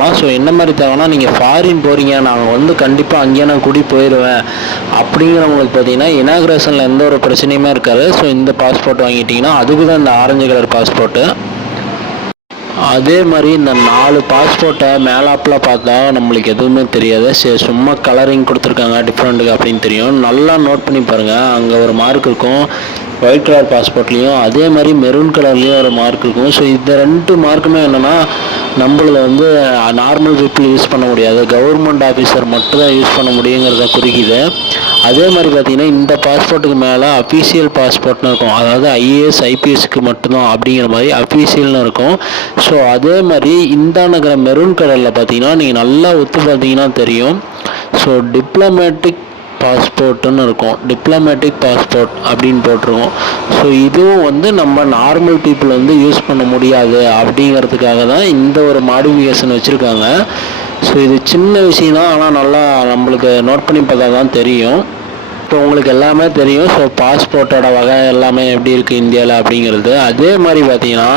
வாங்கலாம். ஸோ என்ன மாதிரி தேவைன்னா, நீங்கள் ஃபாரின் போகிறீங்க, நாங்கள் வந்து கண்டிப்பாக அங்கேயே நான் குடி போயிடுவேன் அப்படிங்கிறவங்களுக்கு பார்த்தீங்கன்னா இனாக்ரேஷனில் எந்த ஒரு பிரச்சனையுமே இருக்காது. ஸோ இந்த பாஸ்போர்ட் வாங்கிட்டிங்கன்னா அதுக்கு தான் இந்த ஆரஞ்சு கலர் பாஸ்போர்ட்டு. அதே மாதிரி இந்த 4 பாஸ்போர்ட்டை மேலாப்பில் பார்த்தா நம்மளுக்கு எதுவுமே தெரியாது. சரி, சும்மா கலரிங் கொடுத்துருக்காங்க டிஃப்ரெண்ட்டுக்கு அப்படின்னு தெரியும். நல்லா நோட் பண்ணி பாருங்கள். அங்கே ஒரு மார்க் இருக்கும் ஒயிட் கலர் பாஸ்போர்ட்லேயும், அதே மாதிரி மெரூன் கலர்லேயும் ஒரு மார்க் இருக்கும். ஸோ இந்த 2 மார்க்குமே என்னென்னா நம்மள வந்து நார்மல் பீப்புள் யூஸ் பண்ண முடியாது, கவர்மெண்ட் ஆஃபீஸர் மட்டும் தான் யூஸ் பண்ண முடியுங்கிறத குறிக்குது. அதே மாதிரி பார்த்திங்கன்னா இந்த பாஸ்போர்ட்டுக்கு மேலே அஃபீஷியல் பாஸ்போர்ட்னு இருக்கும். அதாவது ஐஏஎஸ் ஐபிஎஸ்க்கு மட்டும்தான் அப்படிங்கிற மாதிரி அஃபீஷியல்னு இருக்கும். ஸோ அதே மாதிரி இந்தாண்ட மெரூன் கலரில் பார்த்தீங்கன்னா நீங்கள் நல்லா ஒத்து பார்த்தீங்கன்னா தெரியும். ஸோ டிப்ளமேட்டிக் பாஸ்போர்ட்டுன்னு இருக்கும், டிப்ளமேட்டிக் பாஸ்போர்ட் அப்படின்னு போட்டிருக்கோம். ஸோ இதுவும் வந்து நம்ம நார்மல் பீப்புள் வந்து யூஸ் பண்ண முடியாது அப்படிங்கிறதுக்காக தான் இந்த ஒரு மாடிஃபிகேஷன் வச்சுருக்காங்க. ஸோ இது சின்ன விஷயம் தான், ஆனால் நல்லா நம்மளுக்கு நோட் பண்ணி பார்த்தா தான் தெரியும். இப்போ உங்களுக்கு எல்லாமே தெரியும். ஸோ பாஸ்போர்ட்டோட வகை எல்லாமே எப்படி இருக்குது இந்தியாவில் அப்படிங்கிறது. அதே மாதிரி பார்த்தீங்கன்னா